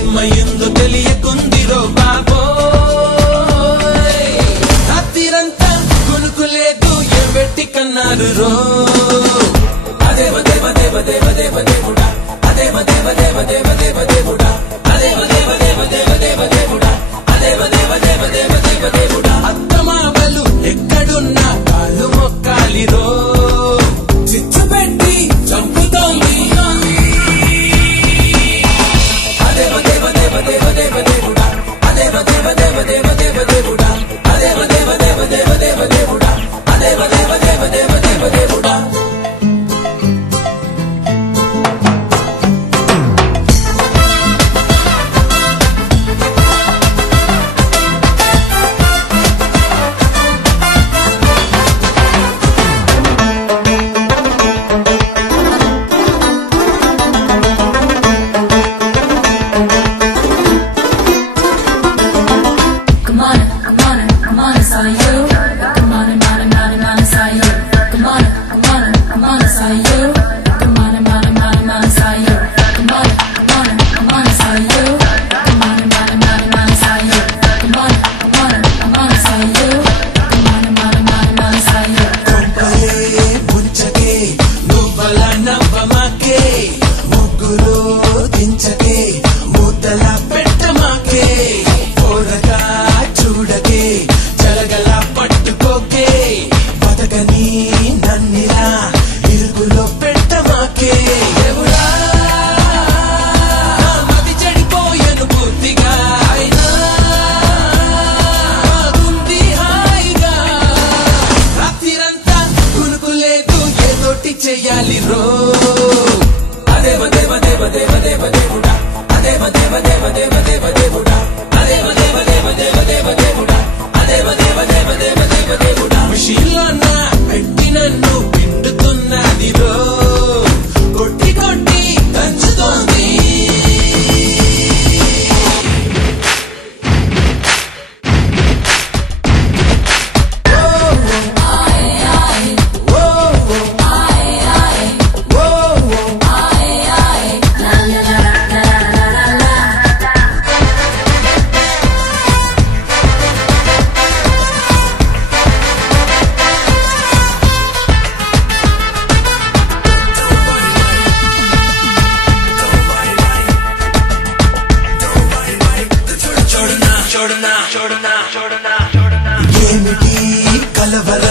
ఏమయ్యిందో తెలియకుందిరో బాబోయ్ రాత్రిరంతా కొనుకు లేదు ఏ వెట్టి కన్నారు రో అదేవ దేవ దేవ దేవ దేవ దేవుడా అదేవ దేవ దేవ దేవ దేవ దేవుడా అదేవ దేవ దేవ దేవ దేవ దేవుడా అదేవ దేవ దేవ దేవ దేవ దేవుడా అత్తమామలు ఎక్కడున్నా కాళ్ళు మొక్కాలిరో చిచ్చు పెట్టి చంపుతోంది అదేవ దేవ దేవ దేవ దేవ దేవుడా అదేవ దేవ దేవ దేవ దేవ దేవుడా అదేవ దేవ దేవ దేవ దేవ దేవుడా అదేవ దేవ దేవ దేవ దేవ దేవుడా చెయ్యాలి రో అదేవ దేవ దేవ దేవ దేవ దేవుడా అదేవ దేవ దేవ దేవ దేవ దేవుడా అదేవ దేవ దేవ దేవ దేవ దేవుడా అదేవ దేవ దేవ దేవ దేవ దేవుడా మషీన్లోన పెట్టి నన్ను పిండుతున్నది రో కొట్టి కొట్టి దంచుతోంది ఏమిటి కలవర